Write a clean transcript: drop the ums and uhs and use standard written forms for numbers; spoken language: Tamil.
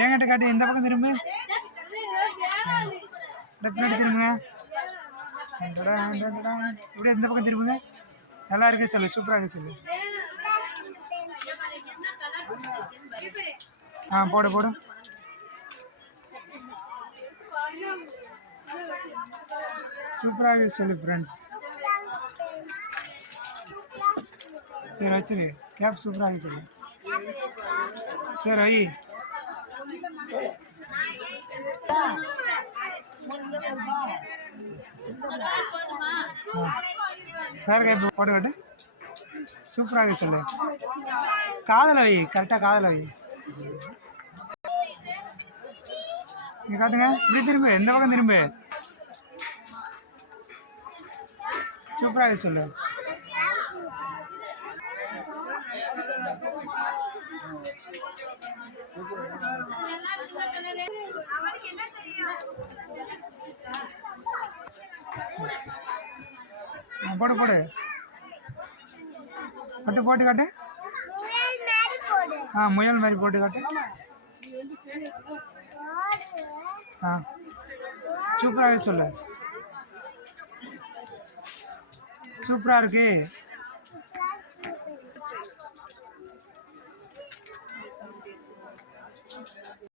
என்கிட்ட காட்டு, இந்த பக்கம் திரும்பு. பின்னாடி திரும்புங்க. இப்படி இந்த பக்கம் திரும்புங்க. நல்லா இருக்கு சொல்லு, சூப்பராக இருக்கு சொல்லு. போடு போடு. சூப்பராக இருக்கு சொல்லு ஃப்ரெண்ட்ஸ். சரி வச்சுரு. கேப் சூப்பராக சொல்லு. சரி வை. வேற கேப் போட்டு காட்டு. சூப்பராக சொல்லு. காதல வை, கரெக்டாக காதல வை. நீ காட்டுங்க. இப்படி திரும்பு, எந்த பக்கம் திரும்பு. சூப்பராக சொல்லு. போடு போடு. கட்டு போட்டு காட்டு. முயல் மாதிரி போட்டு காட்டு. சூப்பராக சொல்லு. சூப்பராக இருக்கு.